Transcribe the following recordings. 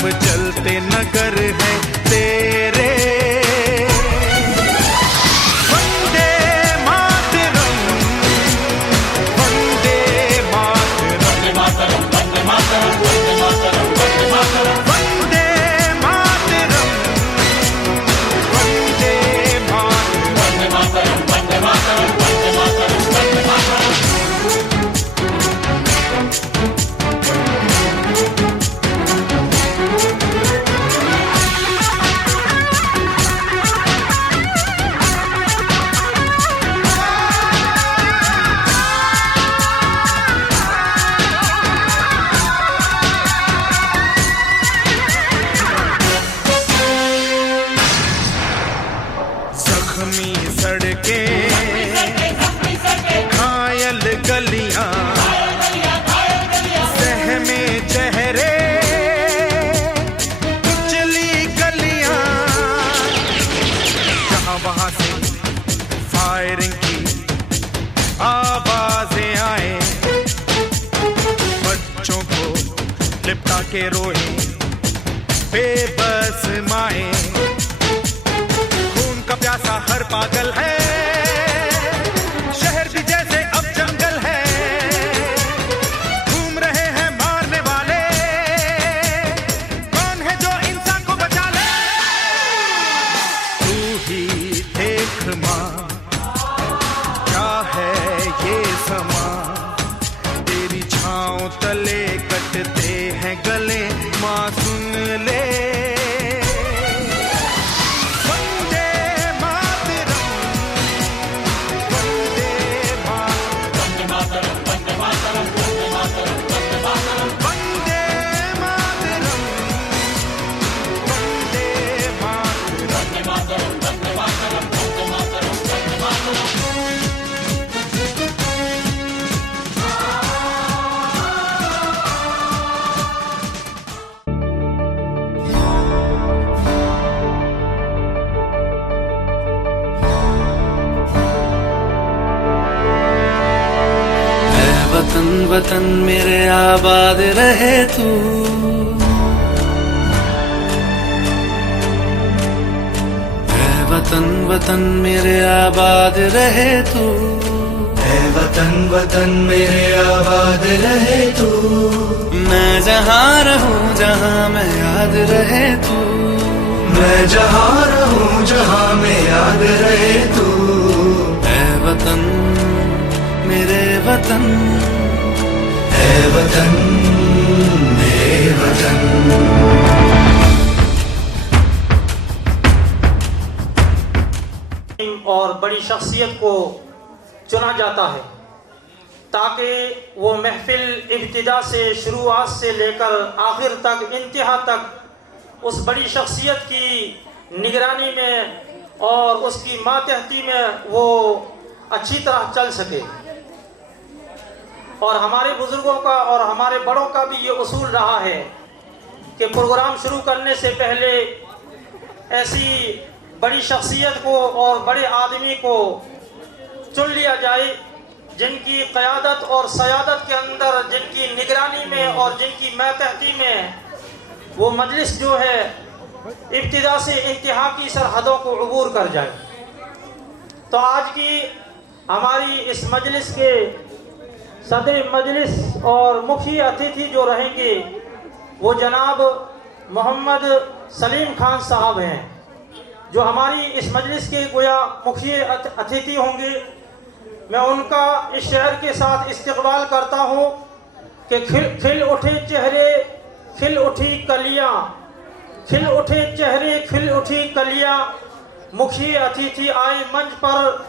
सब चलते नगर है तेरे। वंदे मातरम, वंदे मातरम, वंदे मातरम, वंदे मातरम, वंदे मातरम, वंदे मातरम, वंदे मातरम, वंदे मातरम, वंदे मातरम, वंदे मातरम, वंदे मातरम, वंदे मातरम। जख्मी सड़कें, घायल गलियां, सहमे चेहरे, कुचली गलियां, जहां वहां से फायरिंग की आवाजें आए, बच्चों को लिपटा के रोए बेबस माएं। प्यासा हर पागल है, शहर भी जैसे अब जंगल है, घूम रहे हैं मारने वाले, कौन है जो इंसान को बचा ले। तू ही देख माँ, क्या है ये समा, तेरी छाँव तले कटते हैं गले, माँ सुन ले। वतन वतन मेरे आबाद रहे तू, ऐ वतन वतन मेरे आबाद रहे तू, ऐ वतन वतन मेरे आबाद रहे तू। मैं जहाँ रहूँ जहाँ मैं याद रहे तू, मैं जहाँ रहूँ जहाँ मैं याद रहे तू। ऐ वतन मेरे वतन, ऐ वतन मेरे वतन। और बड़ी शख्सियत को चुना जाता है ताकि वो महफिल इब्तिदा से, शुरुआत से लेकर आखिर तक, इंतहा तक उस बड़ी शख्सियत की निगरानी में और उसकी मातहती में वो अच्छी तरह चल सके। और हमारे बुज़ुर्गों का और हमारे बड़ों का भी ये उसूल रहा है कि प्रोग्राम शुरू करने से पहले ऐसी बड़ी शख्सियत को और बड़े आदमी को चुन लिया जाए जिनकी क़यादत और सयादत के अंदर, जिनकी निगरानी में और जिनकी मातहती में वो मजलिस जो है इब्तिदा से इंतहा की सरहदों को अबूर कर जाए। तो आज की हमारी इस मजलिस के सदर मजलिस और मुख्य अतिथि जो रहेंगे वो जनाब मोहम्मद सलीम खान साहब हैं, जो हमारी इस मजलिस के गोया मुख्य अतिथि होंगे। मैं उनका इस शेर के साथ इस्तकबाल करता हूँ कि खिल उठे चेहरे, खिल उठी कलियाँ, खिल उठे चेहरे, खिल उठी कलियाँ, मुख्य अतिथि आए मंच पर,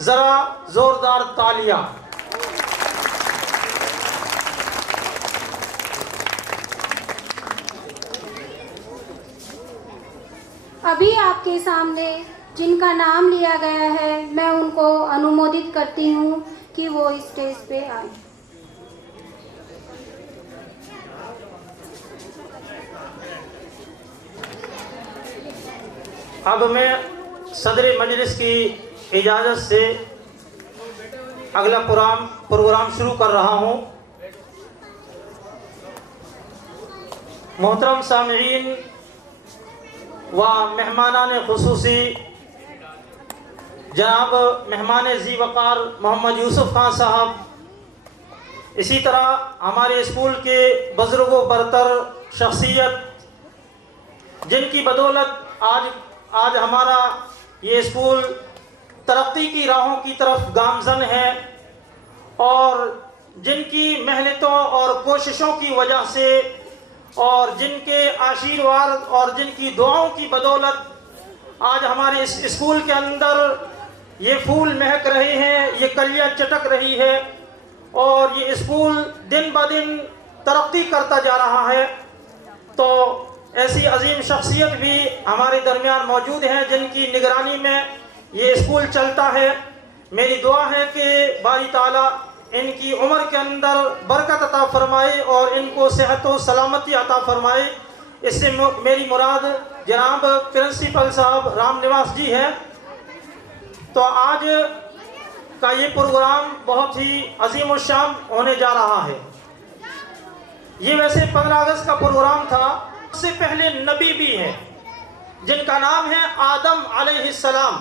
ज़रा ज़ोरदार तालियाँ। अभी आपके सामने जिनका नाम लिया गया है, मैं उनको अनुमोदित करती हूँ कि वो स्टेज पे आए। अब मैं सदर मजलिस की इजाज़त से अगला प्रोग्राम शुरू कर रहा हूँ। मोहतरम सामईन व मेहमानान खुसूसी जनाब मेहमान ज़ी वक़ार मोहम्मद यूसुफ खान साहब, इसी तरह हमारे स्कूल के बुज़ुर्गों बरतर शख्सियत जिनकी बदौलत आज हमारा ये स्कूल तरक्की की राहों की तरफ गामज़न है और जिनकी मेहनतों और कोशिशों की वजह से और जिनके आशीर्वाद और जिनकी दुआओं की बदौलत आज हमारे इस स्कूल के अंदर ये फूल महक रहे हैं, ये कलियां चटक रही है और ये स्कूल दिन ब दिन तरक्की करता जा रहा है। तो ऐसी अजीम शख्सियत भी हमारे दरमियान मौजूद हैं जिनकी निगरानी में ये स्कूल चलता है। मेरी दुआ है कि बारी ताला इनकी उम्र के अंदर बरकत अता फरमाए और इनको सेहत व सलामती अता फरमाए। इससे मेरी मुराद जनाब प्रिंसिपल साहब राम निवास जी है। तो आज का ये प्रोग्राम बहुत ही अजीम व शान होने जा रहा है। ये वैसे 15 अगस्त का प्रोग्राम था। उससे पहले नबी भी हैं जिनका नाम है आदम अलैहिस्सलाम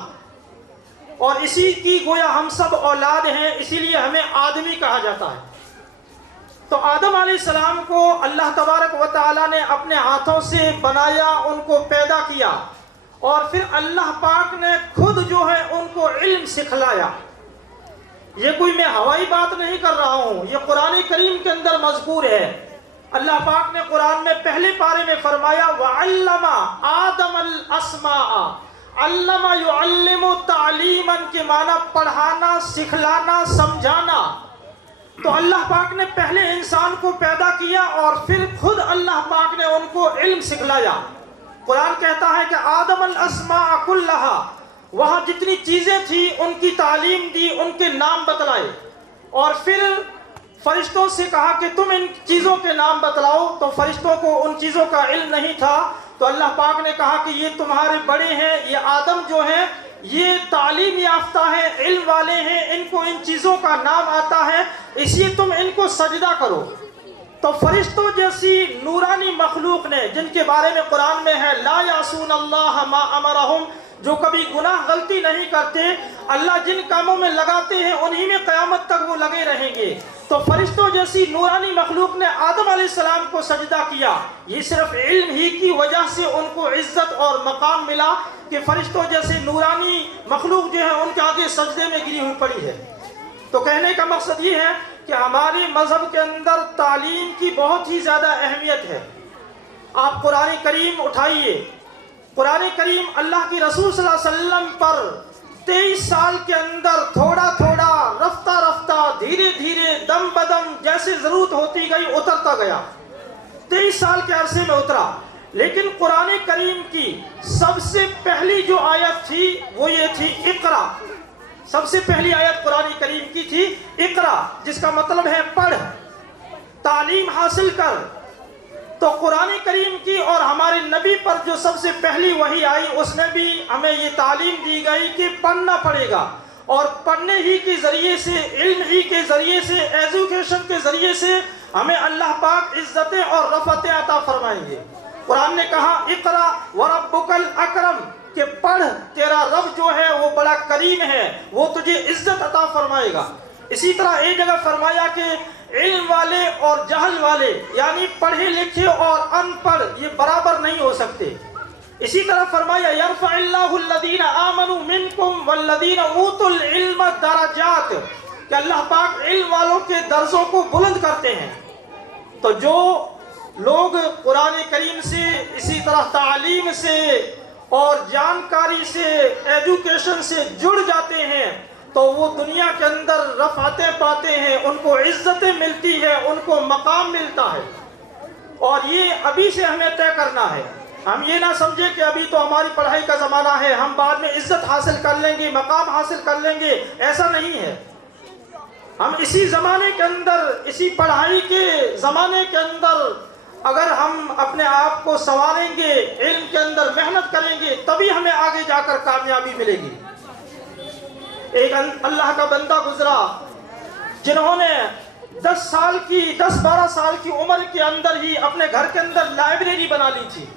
और इसी की गोया हम सब औलाद हैं, इसीलिए हमें आदमी कहा जाता है। तो आदम अलैहिस्सलाम को अल्लाह तबारक व तआला ने अपने हाथों से बनाया, उनको पैदा किया और फिर अल्लाह पाक ने खुद जो है उनको इल्म सिखलाया। ये कोई मैं हवाई बात नहीं कर रहा हूँ, ये कुरान करीम के अंदर मज़कूर है। अल्लाह पाक ने कुरान में पहले पारे में फरमाया वअल्लमा आदमल अस्माअ, अल्लमा युअल्लिमु तालीमन के माना पढ़ाना, सिखलाना, समझाना। तो अल्लाह पाक ने पहले इंसान को पैदा किया और फिर खुद अल्लाह पाक ने उनको इल्म सिखलाया। कुरान कहता है कि आदमल अस्माअ कुल्लहा, वहाँ जितनी चीज़ें थी उनकी तालीम दी, उनके नाम बतलाए और फिर फरिश्तों से कहा कि तुम इन चीज़ों के नाम बतलाओ। तो फरिश्तों को उन चीज़ों का इल्म नहीं था, तो अल्लाह पाक ने कहा कि ये तुम्हारे बड़े हैं, ये आदम जो हैं ये तालीम याफ्ता है, इल्म वाले हैं, इनको इन चीज़ों का नाम आता है, इसलिए तुम इनको सजदा करो। तो फरिश्तों जैसी नूरानी मखलूक ने, जिनके बारे में कुरान में है ला यासून अल्लाह मा अमरहुम, जो कभी गुनाह गलती नहीं करते, अल्लाह जिन कामों में लगाते हैं उन्हीं में क़यामत तक वो लगे रहेंगे। तो फरिश्तों जैसी नूरानी मखलूक ने आदम अलैहिस्सलाम को सजदा किया। ये सिर्फ इल्म ही की वजह से उनको इज्जत और मकाम मिला कि फरिश्तों जैसे नूरानी मखलूक जो है उनके आगे सजदे में गिरी हुई पड़ी है। तो कहने का मकसद ये है कि हमारे मज़हब के अंदर तालीम की बहुत ही ज़्यादा अहमियत है। आप कुरान करीम उठाइए, कुरान करीम अल्लाह की रसूल सल्लल्लाहु अलैहि वसल्लम पर 23 साल के अंदर थोड़ा थोड़ा, रफ्ता रफ्ता, धीरे धीरे, दम बदम जैसे ज़रूरत होती गई उतरता गया। 23 साल के अरसे में उतरा। लेकिन कुरान करीम की सबसे पहली जो आयत थी वो ये थी इक़रा। सबसे पहली आयत कुरान करीम की थी इक़रा, जिसका मतलब है पढ़, तालीम हासिल कर। तो कुरान करीम की और हमारे नबी पर जो सबसे पहली वही आई, उसमें भी हमें ये तालीम दी गई कि पढ़ना पड़ेगा और पढ़ने ही के ज़रिए से, इल्म ही के ज़रिए से, एजुकेशन के ज़रिए से हमें अल्लाह पाक इज़्ज़तें और रफ़तें अता फरमाएंगे। कुरान ने कहा इक़रा व रब्बुकल अकरम, कि पढ़, तेरा रब जो है वो बड़ा करीम है, वो तुझे इज़्ज़त अता फरमाएगा। इसी तरह एक जगह फरमाया कि इल्म वाले और जहल वाले, यानी पढ़े लिखे और अनपढ़, ये बराबर नहीं हो सकते। इसी तरह फरमाया यरफ़इल्लाहु अल्लज़ीना आमनू मिनकुम वल्लज़ीना ऊतुल इल्म दरजात, कि अल्लाह पाक इल्म वालों के दर्जों को बुलंद करते हैं। तो जो लोग कुरान करीम से, इसी तरह तालीम से और जानकारी से, एजुकेशन से जुड़ जाते हैं तो वो दुनिया के अंदर रफ़ातें पाते हैं, उनको इज़्ज़तें मिलती है, उनको मकाम मिलता है। और ये अभी से हमें तय करना है। हम ये ना समझे कि अभी तो हमारी पढ़ाई का ज़माना है, हम बाद में इज़्ज़त हासिल कर लेंगे, मकाम हासिल कर लेंगे, ऐसा नहीं है। हम इसी ज़माने के अंदर, इसी पढ़ाई के ज़माने के अंदर अगर हम अपने आप को संवारेंगे, इल्म के अंदर मेहनत करेंगे, तभी हमें आगे जाकर कामयाबी मिलेगी। एक अल्लाह का बंदा गुजरा जिन्होंने 10 साल की 10-12 साल की उम्र के अंदर ही अपने घर के अंदर लाइब्रेरी बना ली थी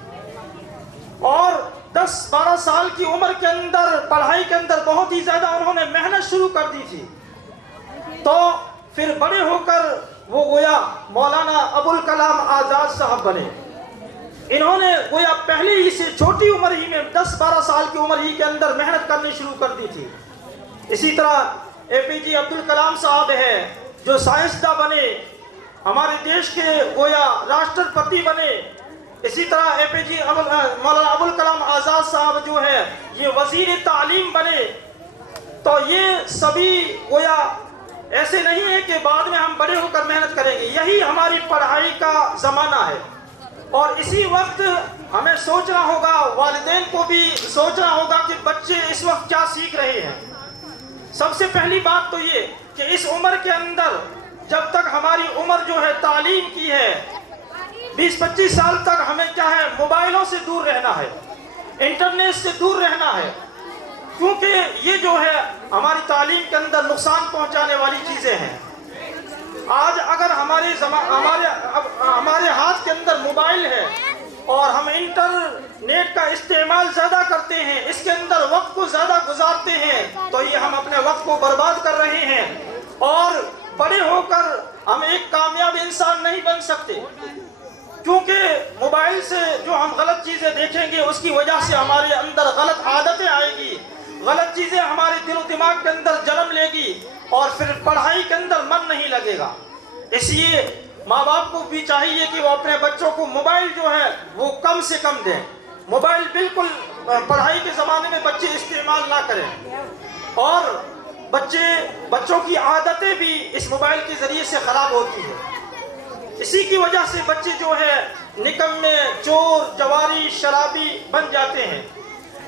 और 10-12 साल की उम्र के अंदर पढ़ाई के अंदर बहुत ही ज्यादा उन्होंने मेहनत शुरू कर दी थी। तो फिर बड़े होकर वो गोया मौलाना अबुल कलाम आजाद साहब बने। इन्होंने गोया पहले ही से छोटी उम्र ही में 10-12 साल की उम्र ही के अंदर मेहनत करनी शुरू कर दी थी। इसी तरह एपीजे अब्दुल कलाम साहब है जो साइंसदान बने, हमारे देश के गोया राष्ट्रपति बने। इसी तरह एपीजे मौलाना अबुल कलाम आजाद साहब जो है ये वजीर तालीम बने। तो ये सभी गोया ऐसे नहीं है कि बाद में हम बड़े होकर मेहनत करेंगे, यही हमारी पढ़ाई का जमाना है। और इसी वक्त हमें सोचना होगा, वालिदैन को भी सोचना होगा कि बच्चे इस वक्त क्या सीख रहे हैं। सबसे पहली बात तो ये कि इस उम्र के अंदर जब तक हमारी उम्र जो है तालीम की है 20-25 साल तक हमें क्या है मोबाइलों से दूर रहना है, इंटरनेट से दूर रहना है, क्योंकि ये जो है हमारी तालीम के अंदर नुकसान पहुंचाने वाली चीजें हैं। आज अगर हमारे हाथ के अंदर मोबाइल है और हम इंटरनेट का इस्तेमाल ज़्यादा करते हैं, इसके अंदर वक्त को ज़्यादा गुजारते हैं, तो ये हम अपने वक्त को बर्बाद कर रहे हैं और बड़े होकर हम एक कामयाब इंसान नहीं बन सकते। क्योंकि मोबाइल से जो हम गलत चीज़ें देखेंगे उसकी वजह से हमारे अंदर गलत आदतें आएगी, गलत चीज़ें हमारे दिलो दिमाग के अंदर जन्म लेगी और फिर पढ़ाई के अंदर मन नहीं लगेगा। इसलिए माँ बाप को भी चाहिए कि वो अपने बच्चों को मोबाइल जो है वो कम से कम दें। मोबाइल बिल्कुल पढ़ाई के ज़माने में बच्चे इस्तेमाल ना करें और बच्चों की आदतें भी इस मोबाइल के ज़रिए से ख़राब होती है। इसी की वजह से बच्चे जो है निकम्मे, चोर, जवारी, शराबी बन जाते हैं।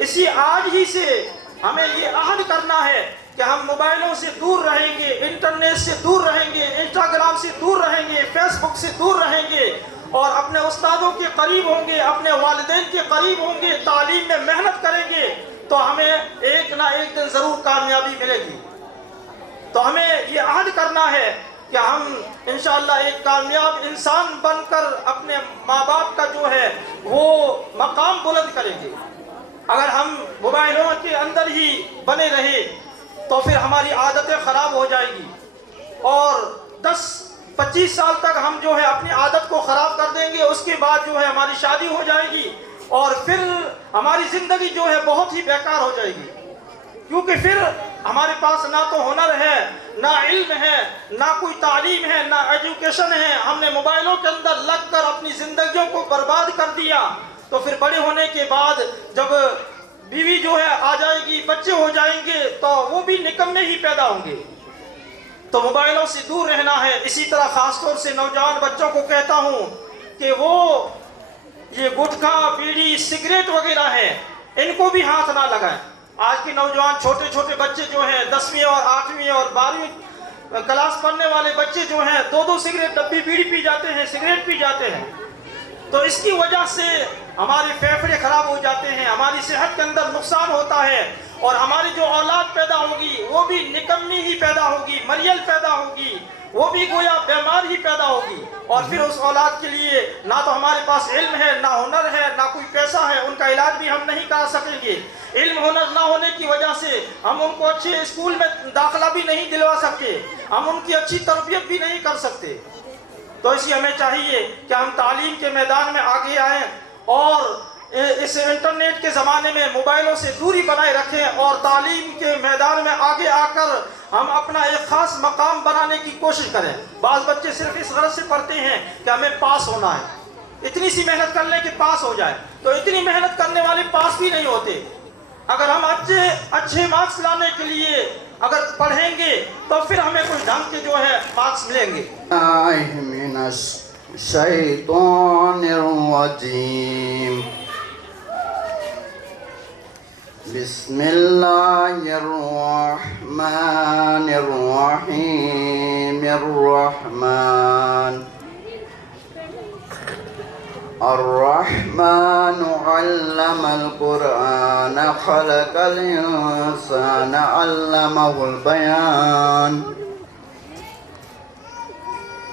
इसी आज ही से हमें ये अहद करना है कि हम मोबाइलों से दूर रहेंगे, इंटरनेट से दूर रहेंगे, इंस्टाग्राम से दूर रहेंगे, फेसबुक से दूर रहेंगे और अपने उस्तादों के करीब होंगे, अपने वालिदैन के करीब होंगे, तालीम में मेहनत करेंगे तो हमें एक ना एक दिन ज़रूर कामयाबी मिलेगी। तो हमें ये अहद करना है कि हम इंशाअल्लाह एक कामयाब इंसान बनकर अपने माँ बाप का जो है वो मकाम बुलंद करेंगे। अगर हम मोबाइलों के अंदर ही बने रहे तो फिर हमारी आदतें ख़राब हो जाएगी और 10-25 साल तक हम जो है अपनी आदत को ख़राब कर देंगे। उसके बाद जो है हमारी शादी हो जाएगी और फिर हमारी ज़िंदगी जो है बहुत ही बेकार हो जाएगी, क्योंकि फिर हमारे पास ना तो हुनर है, ना इल्म है, ना कोई तालीम है, ना एजुकेशन है। हमने मोबाइलों के अंदर लग कर अपनी ज़िंदगियों को बर्बाद कर दिया। तो फिर बड़े होने के बाद जब बीवी जो है आ जाएगी, बच्चे हो जाएंगे तो वो भी निकम्मे ही पैदा होंगे। तो मोबाइलों से दूर रहना है। इसी तरह ख़ासतौर से नौजवान बच्चों को कहता हूँ कि वो ये गुटखा, बीड़ी, सिगरेट वगैरह है, इनको भी हाथ ना लगाएं। आज के नौजवान छोटे छोटे बच्चे जो हैं 10वीं और 8वीं और 12वीं क्लास पढ़ने वाले बच्चे जो हैं 2-2 सिगरेट डब्बी बीड़ी पी जाते हैं, सिगरेट पी जाते हैं। तो इसकी वजह से हमारे फेफड़े खराब हो जाते हैं, हमारी सेहत के अंदर नुकसान होता है और हमारी जो औलाद पैदा होगी वो भी निकम्मी ही पैदा होगी, मरियल पैदा होगी, वो भी गोया बीमार ही पैदा होगी। और फिर उस औलाद के लिए ना तो हमारे पास इल्म है, ना हुनर है, ना कोई पैसा है, उनका इलाज भी हम नहीं करा सकेंगे। इल्म हुनर ना होने की वजह से हम उनको अच्छे स्कूल में दाखिला भी नहीं दिलवा सकते, हम उनकी अच्छी तरबियत भी नहीं कर सकते। तो इसलिए हमें चाहिए कि हम तालीम के मैदान में आगे आएँ और इस इंटरनेट के ज़माने में मोबाइलों से दूरी बनाए रखें और तालीम के मैदान में आगे आकर हम अपना एक ख़ास मकाम बनाने की कोशिश करें। बाज़ बच्चे सिर्फ इस गरज से पढ़ते हैं कि हमें पास होना है, इतनी सी मेहनत कर लें कि पास हो जाए। तो इतनी मेहनत करने वाले पास भी नहीं होते। अगर हम अच्छे मार्क्स लाने के लिए अगर पढ़ेंगे तो फिर हमें कोई ढंग के जो है मार्क्स मिलेंगे। बिस्मिल्लाहिर्रहमानिर्रहीम। अर्रहमान अल्लमल कुरान खलकल इंसान अल्लमहुल बयान।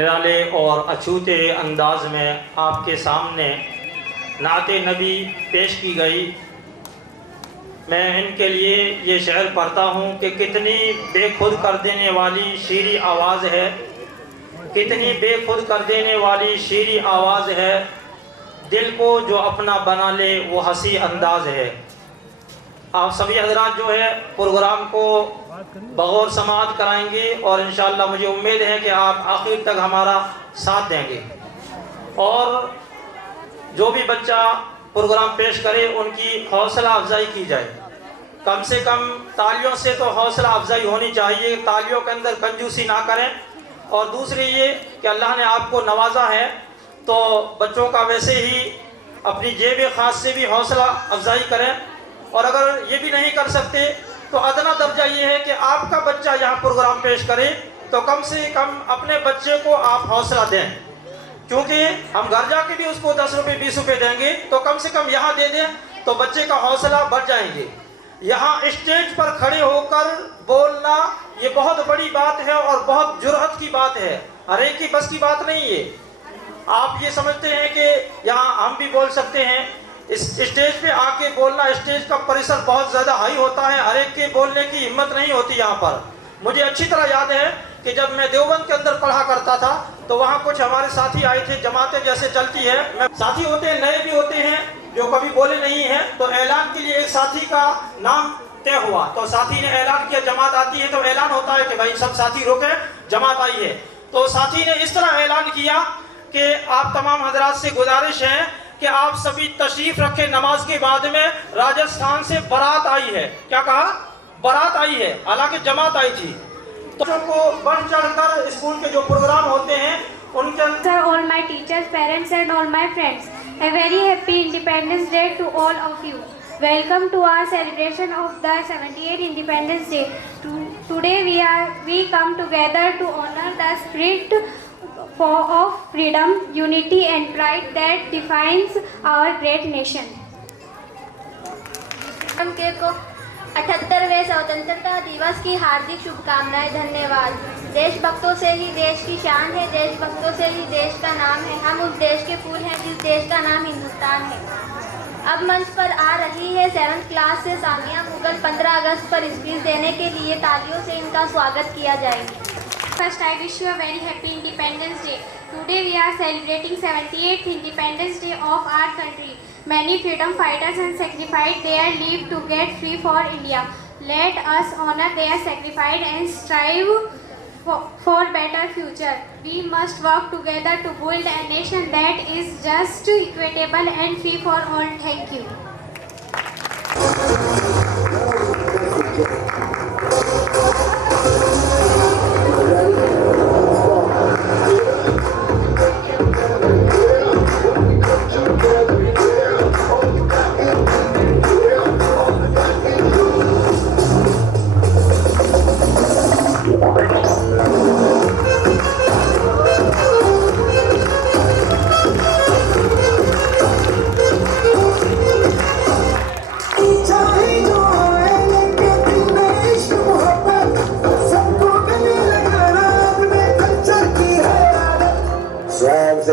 निराले और अछूते अंदाज में आपके सामने नाते नबी पेश की गई। मैं इनके लिए ये शेर पढ़ता हूँ कि कितनी बेखुद कर देने वाली शीरी आवाज़ है, कितनी बेखुद कर देने वाली शीरी आवाज़ है, दिल को जो अपना बना ले वो हंसी अंदाज है। आप सभी हजरात जो है प्रोग्राम को बगौर समाअत कराएंगे और इंशाअल्लाह मुझे उम्मीद है कि आप आखिर तक हमारा साथ देंगे। और जो भी बच्चा प्रोग्राम पेश करे उनकी हौसला अफजाई की जाए। कम से कम तालियों से तो हौसला अफजाई होनी चाहिए, तालियों के अंदर कंजूसी ना करें। और दूसरी ये कि अल्लाह ने आपको नवाजा है तो बच्चों का वैसे ही अपनी जेब ख़ास से भी हौसला अफजाई करें। और अगर ये भी नहीं कर सकते तो अदना दर्जा ये है कि आपका बच्चा यहाँ प्रोग्राम पेश करे तो कम से कम अपने बच्चे को आप हौसला दें, क्योंकि हम घर जाके भी उसको 10 रुपये 20 रुपये देंगे तो कम से कम यहाँ दे दें तो बच्चे का हौसला बढ़ जाएंगे। यहाँ स्टेज पर खड़े होकर बोलना ये बहुत बड़ी बात है और बहुत जुर्रत की बात है, हर एक की बस की बात नहीं है। आप ये समझते हैं कि यहाँ हम भी बोल सकते हैं, इस स्टेज पे आके बोलना, स्टेज का परिसर बहुत ज़्यादा हाई होता है, हर एक के बोलने की हिम्मत नहीं होती यहाँ पर। मुझे अच्छी तरह याद है कि जब मैं देवबंद के अंदर पढ़ा करता था तो वहाँ कुछ हमारे साथी आए थे, जमातें जैसे चलती है, साथी होते हैं, नए भी होते हैं जो कभी बोले नहीं हैं, तो ऐलान के लिए एक साथी का नाम तय हुआ। तो साथी ने ऐलान किया, जमात आती है तो ऐलान होता है कि भाई सब साथी रुके, जमात आई है। तो साथी ने इस तरह ऐलान किया कि आप तमाम हजरात से गुजारिश है कि आप सभी तशरीफ रखें, नमाज के बाद में राजस्थान से बारात आई है। क्या कहा? बारात आई है, हालांकि जमात आई थी। तो को बढ़ चढ़कर स्कूल के जो प्रोग्राम होते हैं उनके Sir, all my teachers, parents and all my friends, a very happy Independence Day to all of you. Welcome to our celebration of the 78th Independence Day. Today we come together to honor the spirit of freedom, unity and pride that defines our great nation. के को 78वें स्वतंत्रता दिवस की हार्दिक शुभकामनाएं। धन्यवाद। देशभक्तों से ही देश की शान है, देशभक्तों से ही देश का नाम है। हम उस देश के फूल हैं जिस देश का नाम हिंदुस्तान है। अब मंच पर आ रही है 7th क्लास से सानिया मुगल। 15 अगस्त पर स्पीच देने के लिए तालियों से इनका स्वागत किया जाएगा। First, I wish you a very happy Independence Day. Today we are celebrating 78th Independence Day of our country. Many freedom fighters and sacrificed their life to get free for India. Let us honor their sacrifice and strive for better future. We must work together to build a nation that is just, equitable and free for all. Thank you.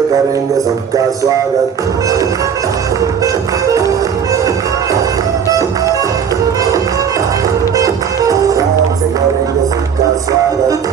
करेंगे सबका स्वागत। करेंगे सबका स्वागत।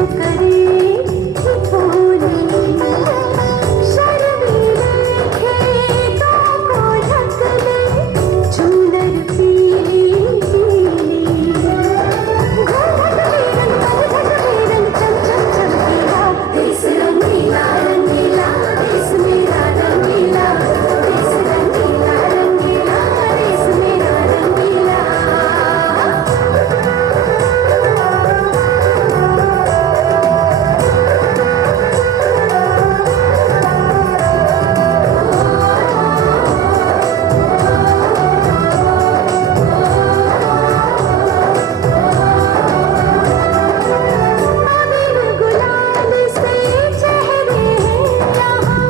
जो करे ठिठोली, शर्मीले खेतों को ढक ले झूलर पीली पीली, घूंघट में रंग चम चम चमकीला, देश रंगीला रंगीला, देश मेरा रंगीला, देश रंगीला रंगीला, देश मेरा रंगीला। अबीर गुलाल से चेहरे हैं यहाँ,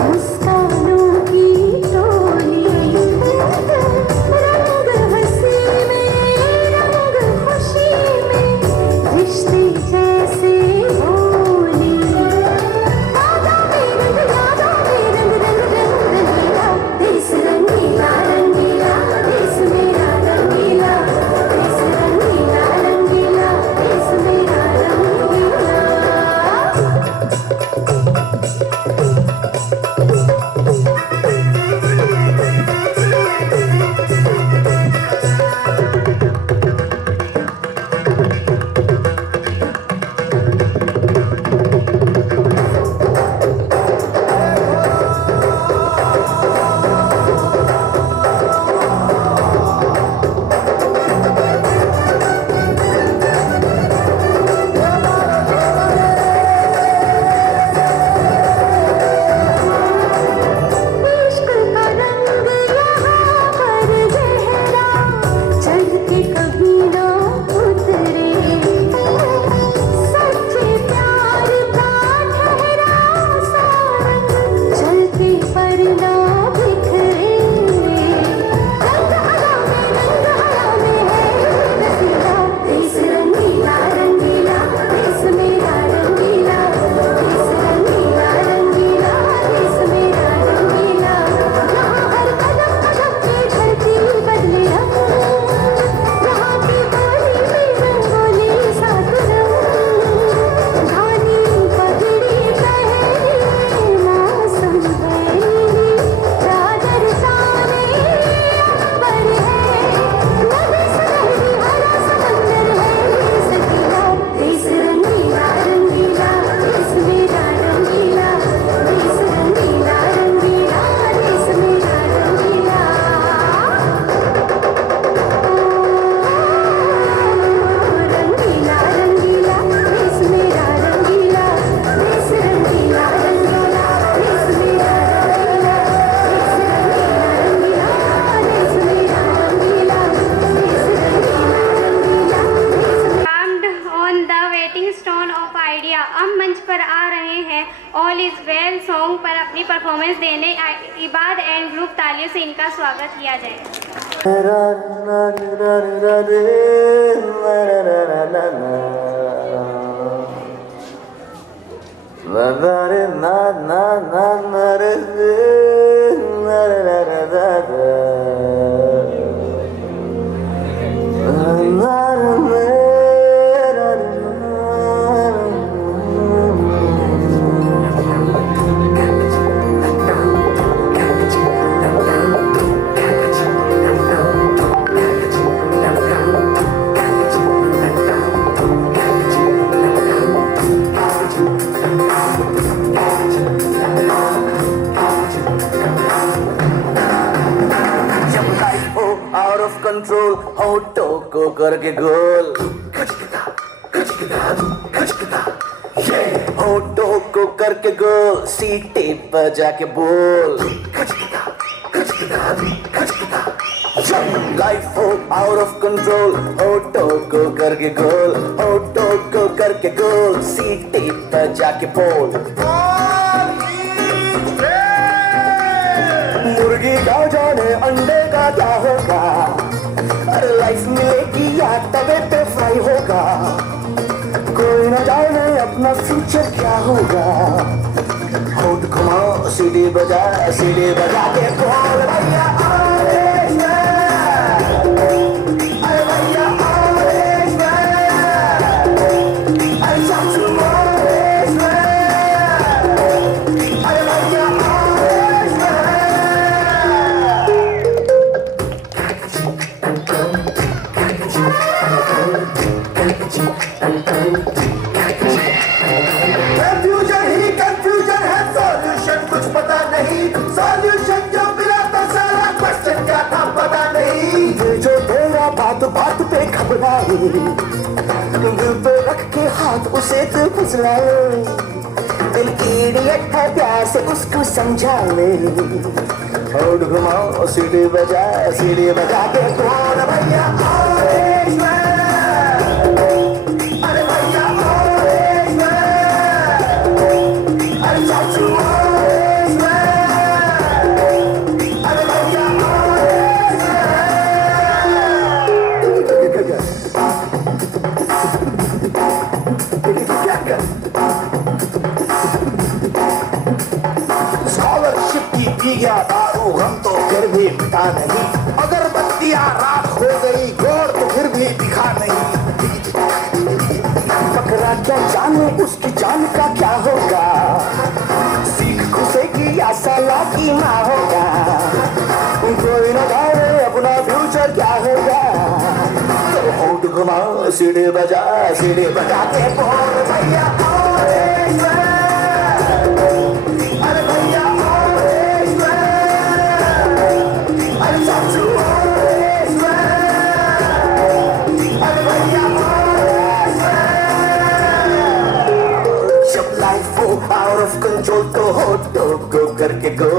मुस्कानों की टोली, रंग हंसी में रंग खुशी में रिश्ते जैसे होली, यादों में रंग रंग रंगीला, देश रंगीला रंगीला, देश मेरा रंगीला, देश रंगीला रंगीला, देश मेरा रंगीला। इश्क का रंग यहाँ पर गहरा, चढ़ के कभी ना उतरे, सच्चे प्यार का ठहरा सा रंग, चलते पर ना बिखरे, रंग हया में है रसीला, देश रंगीला रंगीला, देश मेरा रंगीला, देश रंगीला रंगीला, देश मेरा रंगीला। यहाँ हर कदम कदम पे धरती बदले रंग, यहाँ की बोली में रंगोली सा रंग, रानी पगड़ी पहनी मौसम बदली, चादर ताने अंबर है, नदी सुनहरी हरा समंदर है सकीला, देश रंगीला रंगीला, देश मेरा रंगीला, देश रंगीला रंगीला, देश मेरा रंगीला। रंगीला रंगीला, देश मेरा रंगीला, देश रंगीला रंगीला, देश मेरा रंगीला, देश रंगीला रंगीला, देश मेरा रंगीला, देश रंगीला रंगीला, देश। Calmed on the waiting stone of idea, अब मंच पर आ रहे हैं ऑल इज वेल सॉन्ग पर अपनी परफॉर्मेंस देने इबाद एंड ग्रुप, तालियों से इनका स्वागत किया जाए। आउट ऑफ कंट्रोल होठों को करके गोल, होठों को करके गोल, सीटे पर जाके बोल, लाइफ हो आउट ऑफ कंट्रोल, होठों को करके गोल, होठों को करके गोल, सीटे पर जाके बोल। मुर्गी का जाने अंडे का क्या होगा, अरे लाइफ मिलेगी या तवे पे फ्राई होगा, कोई न जाने अपना फ्यूचर क्या होगा। होठ घुमाओ सीढ़ी बजा के बोल भैया अरे भैया अरे चाचू दिल पे रख के हाथ उसे तो फुसला ले, दिल की इडियट है प्यार से उसको समझा ले। होठ घुमाओ सीढ़ी बजा के कौन भैया ऑरेंज मैन, अरे भैया ऑरेंज मैन, अरे चाचू ऑरेंज मैन, अरे भैया ऑरेंज मैन। स्कॉलरशिप की पी गया दारू हम तो फिर भी मिटा नहीं, अगर बत्तियां रात हो गई गौर तो फिर भी दिखा नहीं। बकरा क्या जाने उसकी जान का क्या होगा, सीख घुसेगी या सला की माँ होगा, कोई न जाने अपना फ्यूचर क्या होगा। तो होठ घुमाओ सीढ़ी बजा के बोल भैया ऑरेंज मैन, अरे भैया ऑरेंज मैन, अरे चाचू ऑरेंज मैन, अरे भैया ऑरेंज मैन। जब लाइफ हो आउट ऑफ कंट्रोल तो होठों को करके गो,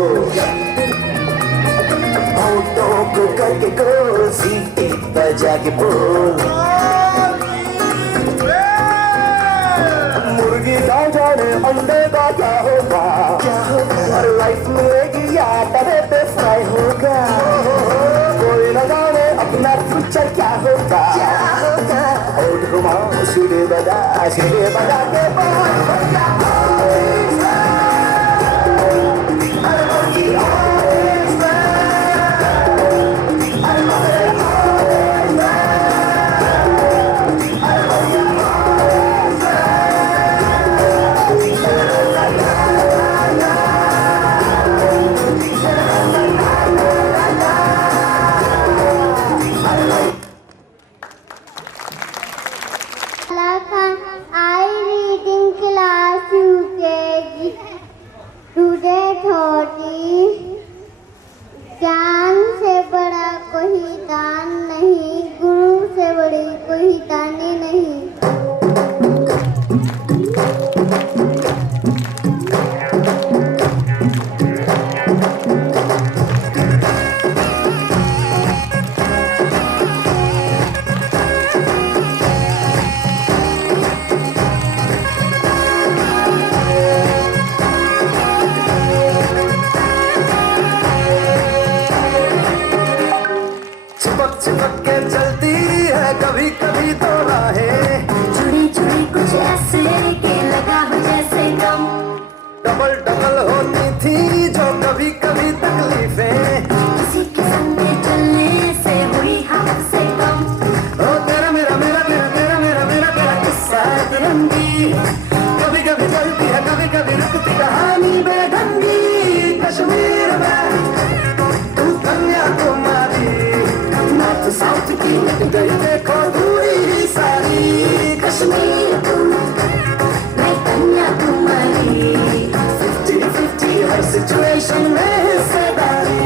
होठों को करके गो, सीटी बजा के बोल। मुर्गी ना जाने अंडे का क्या होगा, और लाइफ मिलेगी या तवे पे फ्राई होगा, कोई न जाने अपना फ्यूचर क्या होगा। होठ घुमाओ सीढ़ी बजा के बोल भैया ऑरेंज मैन, अरे भैया ऑरेंज मैन, अरे भैया ऑरेंज मैन, अरे भैया orange I reading class UKG. Today थोड़ी ज्ञान से बड़ा कोई दान नहीं, गुरु से बड़ी कोई दानी नहीं। चिपक के चलती है कभी कभी तो राहें, जुड़ी जुड़ी कुछ ऐसे के लगा हो जैसे गम, डबल होती थी जो कभी कभी तकलीफें, किसी के संग में चलने से हुई हमसे कम। ओ तेरा मेरा किस्सा तिरंगी, कभी कभी चलती है कभी कभी रुकती कहानी बेढंगी। कश्मीर में तू कन्याकुमारी, नॉर्थ साउथ की मिट गई देखो दूरी सारी। कश्मीर तुम मैं कन्याकुमारी, 50-50 हर सिचुएशन में हिस्सेदारी।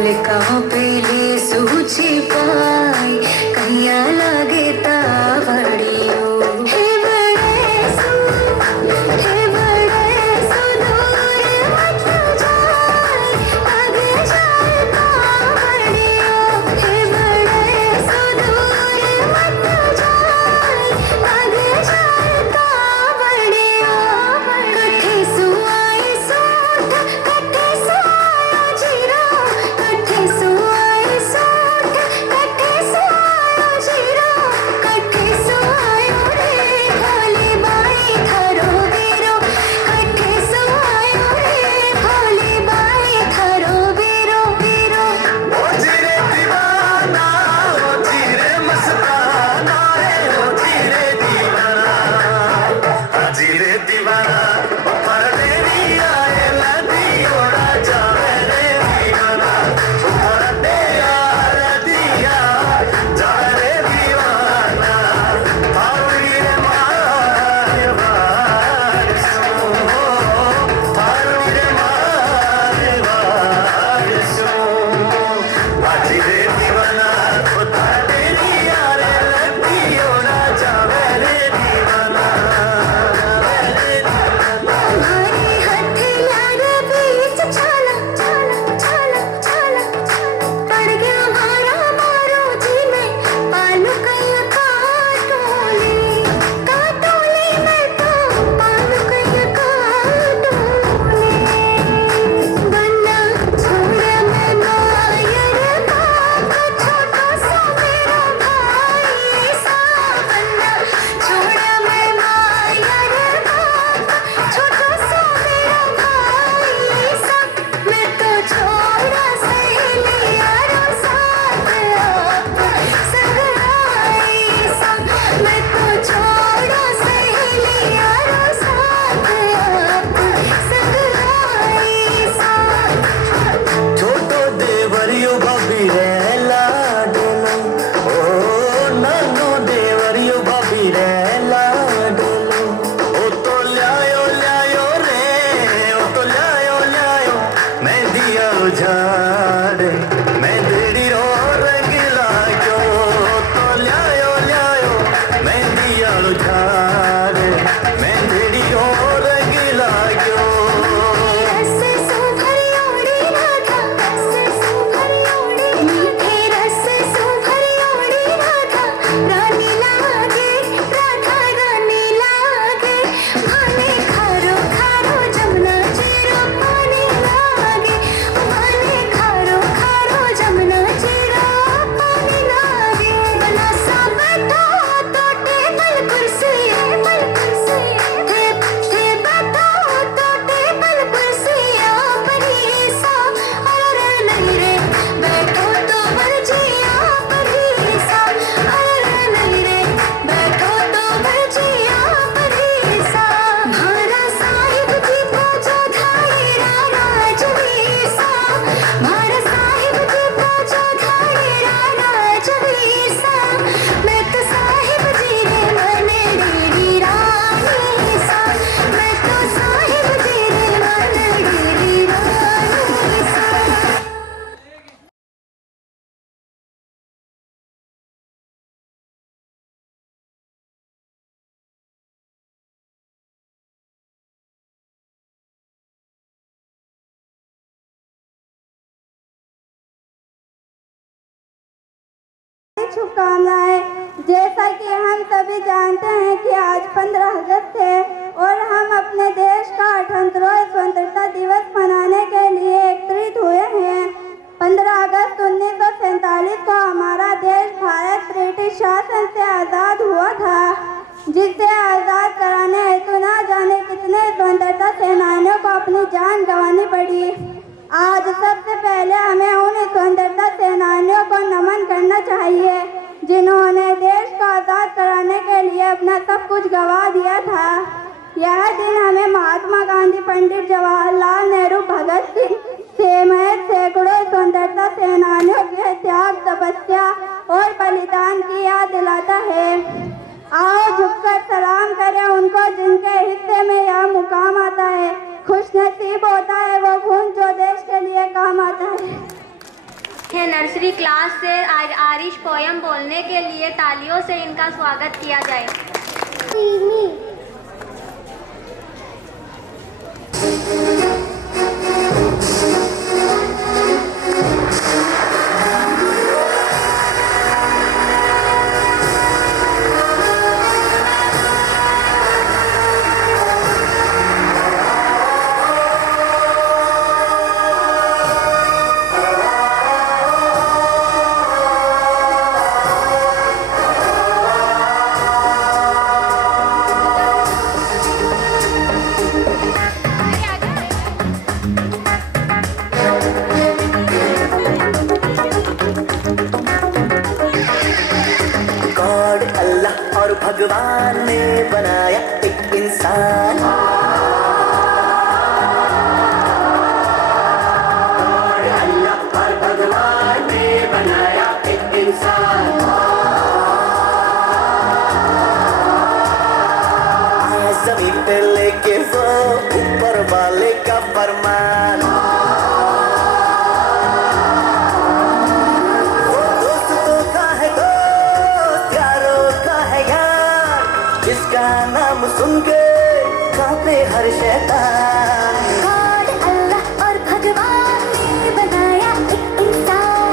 पलका पेले सूची पाई कैया लगे तावड़ियो हे बड़े सु दूर मत जाए आगे जाए तावड़ियो हे बड़े सु दूर मत जाए आगे जाए तावड़ियो कठे सुआई सोठ कठे सुआया जीरा कठे सुआई सोठ कठे सुआया जीरा कठे सुआयो रे भोली बाई थरो वीरो कठे सुआयो रे भोली बाई थरो वीरो वीरो ओ जीरे दीवाना ओ जीरे मस्ताना रे ओ जीरे दीवाना जीरे दीवाना पर तेरी आए लदी ओड़ा जावे रे दीवाना पर तेरा लदिया जावे रे दीवाना पावड़ी रे मारे बारिशो पावड़ी रे मारे बारिशो जीरे दीवाना पर तेरी आए लदी ओड़ा जावे रे दीवाना हमारे हाथ यार बीच छाला छाला छाला छाला पड़ गया मारा मारो जी में पालू कैया काटोली मैं तो पालू कैया काटोली बन्ना छोड़ मैं मायर बाप छोटा सा मेरा भाई सा बन्ना छोड़ मैं मायर बाप छोटा सा मेरा भाई सा मैं तो छोड़ा सहेली यारो साथ आप सगाई सा मैं तो छोड़ा सहेली यारो साथ आप सगाई सा छोटो देवरियो भाभी रे लाडलो ओ नानो देवरियो भाभी रे लाडलो ओ तो ल्यायो ल्यायो रे ओ तो ल्यायो मैं दिया उजाड़ मैं देड़ी रो रंग लाग्यो ओ तो ल्यायो मैं दिया उजाड़ मैं देड़ी रो रंग लाग्यो रस्से सो भरी ओड़ी राधा रस्से सो भरी ओड़ी मीठे रस्से सो भरी ओड़ी राधा रानी लागे राधा रानी लागे भाने खारो खारो जमुना चीरो पानी लागे भाने खारो खारो जमुना चीरो पानी लागे बना सा बैठो तो टेबल कुर्सी थे बैठो तो टेबल कुर्सी अपनी सा अरे नहीं रे बैठो तो मर्जिया अपनी सा अरे नहीं रे बैठो तो मर्जिया अपनी सा मारा साहिब जी को जो धायरा राजवी सा मारा साहिब जी को जो धायरा राजवी सा मैं तो साहिब जी रे मने डेरी रानी सा मैं तो साहिब जी रे मने डेरी रानी सा शुभकामनाएं। जैसा कि हम सभी जानते हैं कि आज 15 अगस्त है और हम अपने देश का 78वां स्वतंत्रता दिवस मनाने के लिए एकत्रित हुए हैं। 15 अगस्त 1947 को हमारा देश भारत ब्रिटिश शासन से आज़ाद हुआ था, जिससे आज़ाद कराने हेतु ना जाने कितने स्वतंत्रता सेनानियों को अपनी जान गंवानी पड़ी। आज सबसे पहले हमें उन स्वतंत्रता सेनानियों को नमन करना चाहिए जिन्होंने देश को आज़ाद कराने के लिए अपना सब कुछ गंवा दिया था। यह दिन हमें महात्मा गांधी, पंडित जवाहरलाल नेहरू, भगत सिंह समेत सैकड़ों स्वतंत्रता सेनानियों के त्याग, तपस्या और बलिदान की याद दिलाता है। आओ झुककर सलाम करें उनको जिनके हिस्से में यह मुकाम आता है। खुश नसीब होता है वो खून जो देश के लिए काम आता है। हैं नर्सरी क्लास से आरिश पोयम बोलने के लिए तालियों से इनका स्वागत किया जाए। भगवान ने बनाया एक इंसान, और अल्लाह और भगवान ने बनाया एक इंसान। आया ज़मीन पे लेके वो ऊपर वाले का फरमान, वो दोस्तों का है दोस्त, यारों का है यार, जिसका नाम सुन के कांपे हर शैतान। गॉड अल्लाह और भगवान ने बनाया एक इंसान,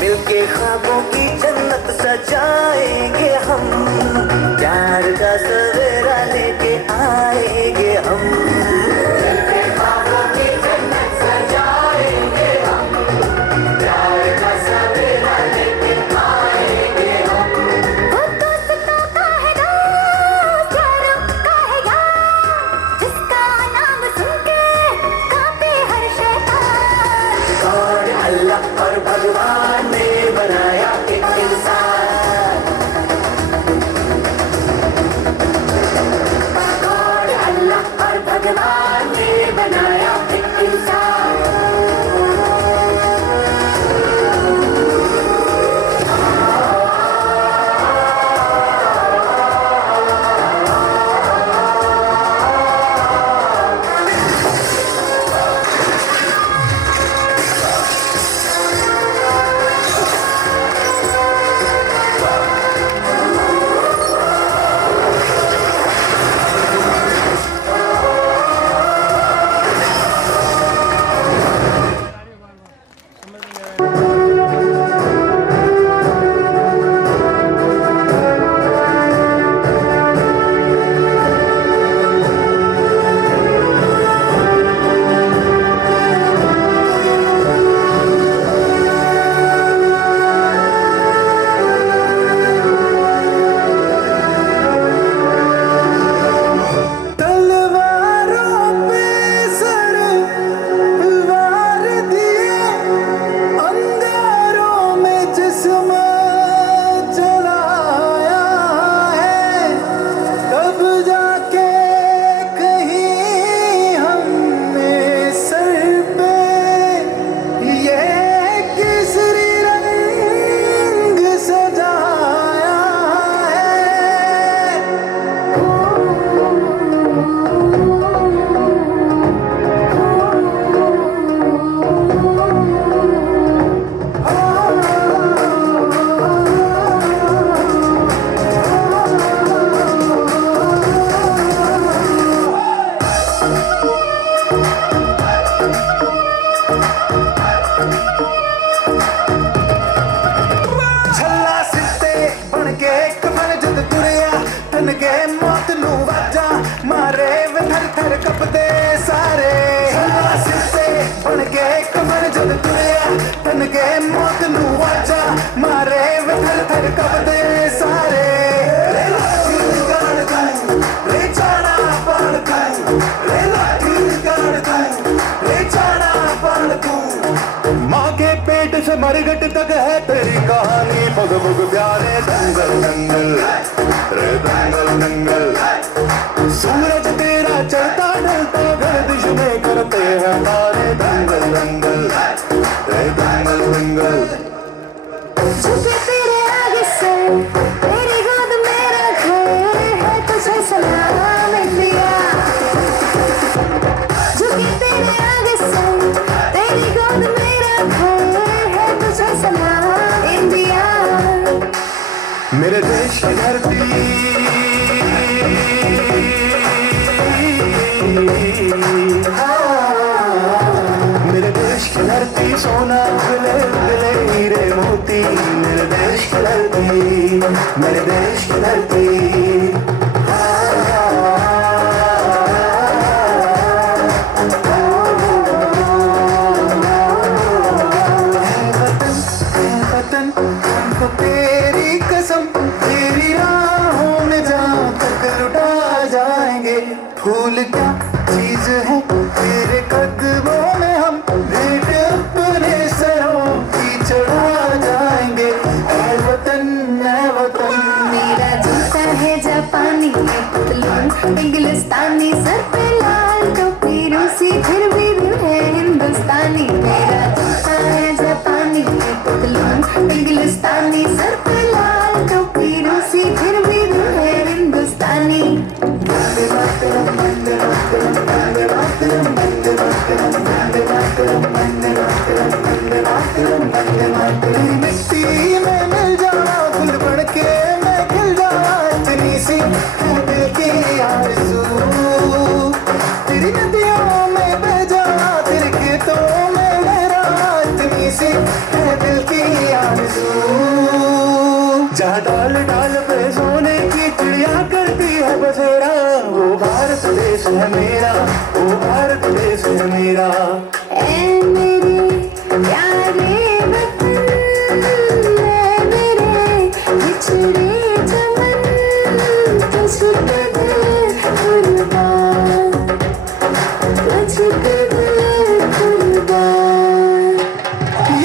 मिलके ख्वाबों की जन्नत सजाएंगे हम, प्यार का सवेरा लेके आएंगे हम। मिलके ख्वाबों की जन्नत सजाएंगे हम, प्यार का सवेरा लेके आएंगे हम। वो दोस्तों का है दोस्त, यारों का है यार, जिसका नाम सुन के कांपे हर शैतान। गॉड अल्लाह और भगवान ने बनाया एक इंसान, गॉड अल्लाह और भगवान ने बनाया एक इंसान। देंगे मौत नू वाजा मारे वे थर थर कपदे सारे रे लाठी गाड़ खाए रे चाना पान खाए रे लाठी गाड़ खाए रे चाना पान खाए माँ के पेट से मरगट तक है तेरी कहानी पग पग प्यारे दंगल दंगल रे दंगल दंगल सूरज तेरा चलता ढलता गर्दिश में करते हैं तारे दंगल दंगल रे दंगल दंगल झुके तेरे आगे से तेरी गोद मेरा घर है तुझे सलाम इंडिया झुके तेरे आगे से तेरी गोद मेरा घर है तुझे सलाम इंडिया मेरे देश की धरती मेरे देश की धरती सोना गले गले हीरे मोती मेरे देश की धरती मेरे देश की धरती वतन हमको तेरी कसम तेरी राहों में जहाँ तक लुटा जाएंगे फूल क्या चीज है तेरे कदमों में हम भेंट अपने सरों की चढ़ा जाएंगे ऐ वतन मेरा जूता है जापानी है पतलून इंग्लिस्तानी सर पे लाल टोपी रूसी फिर भी दिल है हिंदुस्तानी मेरा जूता है जापानी है पतलून इंग्लिस्तानी सर पे लाल टोपी रूसी फिर भी दिल है हिंदुस्तानी मिट्टी में मिल जाना फूल बढ़ के मैं खिल जाना इतनी सी है दिल की आरज़ू तेरी नदियों में बह जाना तेरे खेतों में लहराना इतनी सी है दिल की आरज़ू जहाँ डाल डाल पे सोने की चिड़िया करती है बसेरा वो भारत देश है मेरा वो भारत देश है मेरा ऐ मेरे प्यारे वतन ऐ मेरे बिछड़े चमन तुझ पे दिल कुर्बान तुझ पे दिल कुर्बान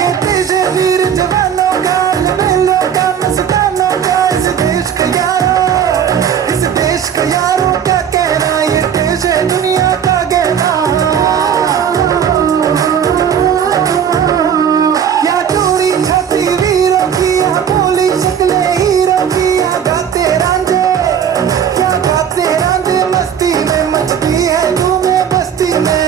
ये देश है वीर जवानों का लबेलों का मस्तानों का इस देश का यारों का कहना ये देश है दुनिया का कहना या चोरी छाती वीरों की या बोली शक्लें हीरों की या गाते रांझे मस्ती में मचती है धूमें बस्ती में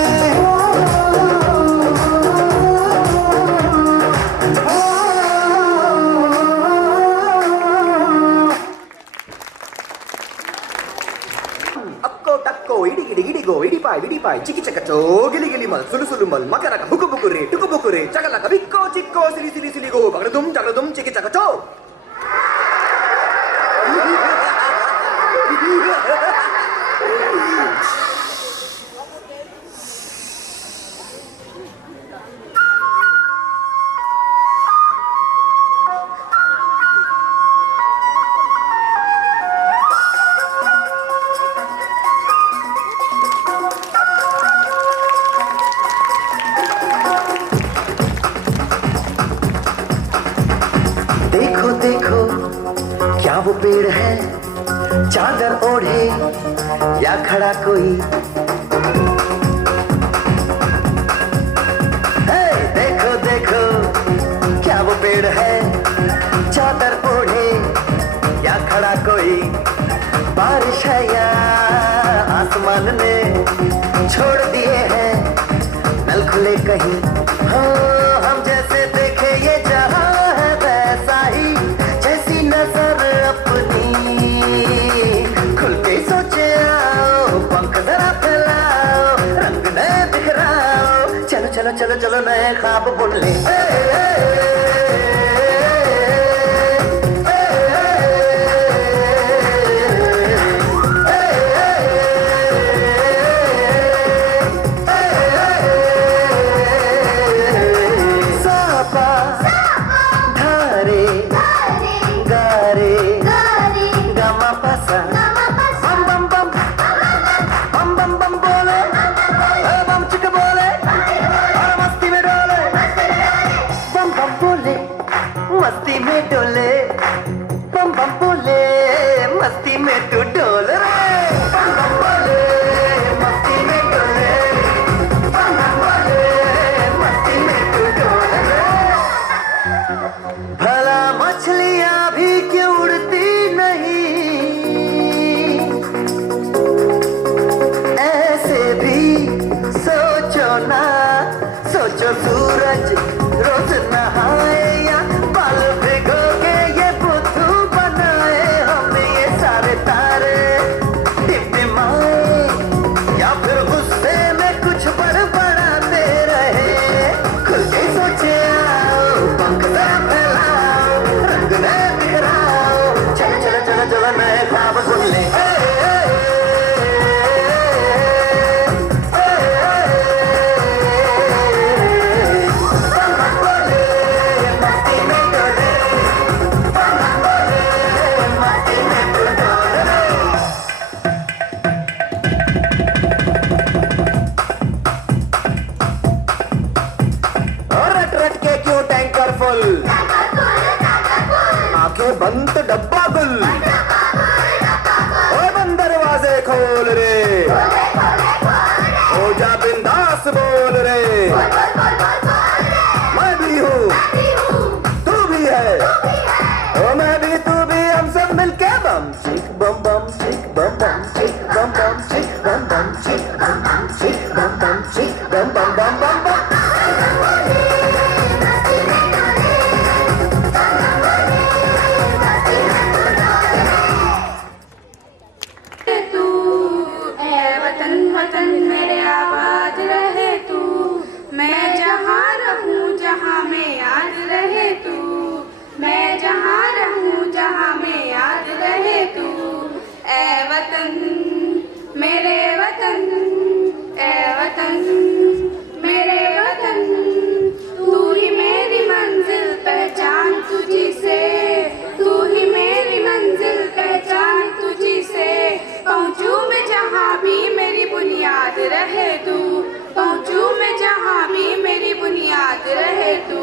అక్కో టక్కో ఇడిగిడి ఇడిగో ఇడిపాయ్ విడిపాయ్ చికి చకచో గిలి గిలి మల్ సులు సులు మల్ మకరక హుకు బుకురే టుకు బుకురే చగలక విక్కో చిక్కో సిలి సిలి సిలిగో బగడదుం జగడదుం చికి చకచో देखो देखो क्या वो पेड़ है चादर ओढ़े या खड़ा कोई हे देखो देखो क्या वो पेड़ है चादर ओढ़े या खड़ा कोई बारिश है या आसमान ने छोड़ दिए हैं नल खुले कहीं हाँ हम जैसे देखे ये जहां है वैसा ही जैसी नजर अपनी खुल के सोचे आओ पंख जरा फैलाओ रंग नए बिखराओ चलो चलो चलो चलो नए ख्वाब बुन ले मस्ती में डोले बम बम बोले मस्ती में तू डोल रे बम बम बोले मस्ती में डोले बम बम बोले मस्ती में तू डोल रे भला मछलियां भी क्यों उड़ती नहीं ऐसे भी सोचो ना सोचो सूरज रोज नहाए या बाल भिगो के ये बुद्धू बनाए हमें ये सारे तारे टिमटिमाए या फिर गुस्से में कुछ बड़बड़ाते रहे खुल के सोचे आओ पंख से फैलाओ रंग में बिखराओ चलो चलो चलो चलो नए ख्वाब सुन ले आंखें बंद तो डब्बा गुल ओ बंद दरवाजे खोल रे हो जा बिंदास बोल रे मैं भी हूँ तू भी है ओ मैं भी तू भी हम सब मिलके बम चिक बम बम चिक बम बम चिक बम बम चिक बम बम चिक बम बम चिक बम बम चिक बम बम बम बम बम वतन मेरे आबाद रहे तू मैं जहाँ रहूँ जहाँ में याद रहे तू मैं जहाँ रहूँ जहाँ में याद रहे तू ए वतन मेरे वतन ए वतन मेरे वतन तू ही मेरी मंजिल पहचान तुझी से तू ही मेरी मंजिल पहचान तुझी से पहुँचूँ मैं जहाँ भी मेरी बुनियाद रहे तू पहुँचूँ मैं जहाँ भी मेरी बुनियाद रहे तू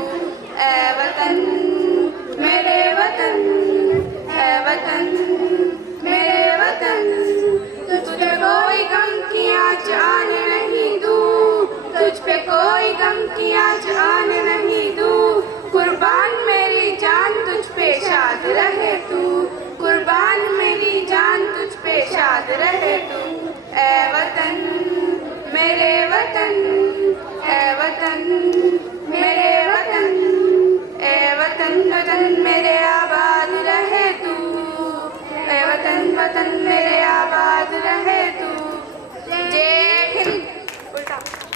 ए वतन मेरे वतन ए वतन मेरे वतन तुझ पे कोई गम की आँच आने नहीं दूँ तुझ पे कोई गम की आँच आने नहीं दूँ कुर्बान मेरी जान तुझ पे शाद रहे तू कुर्बान मेरी जान तुझ पे शाद रहे तू ए वतन मेरे वतन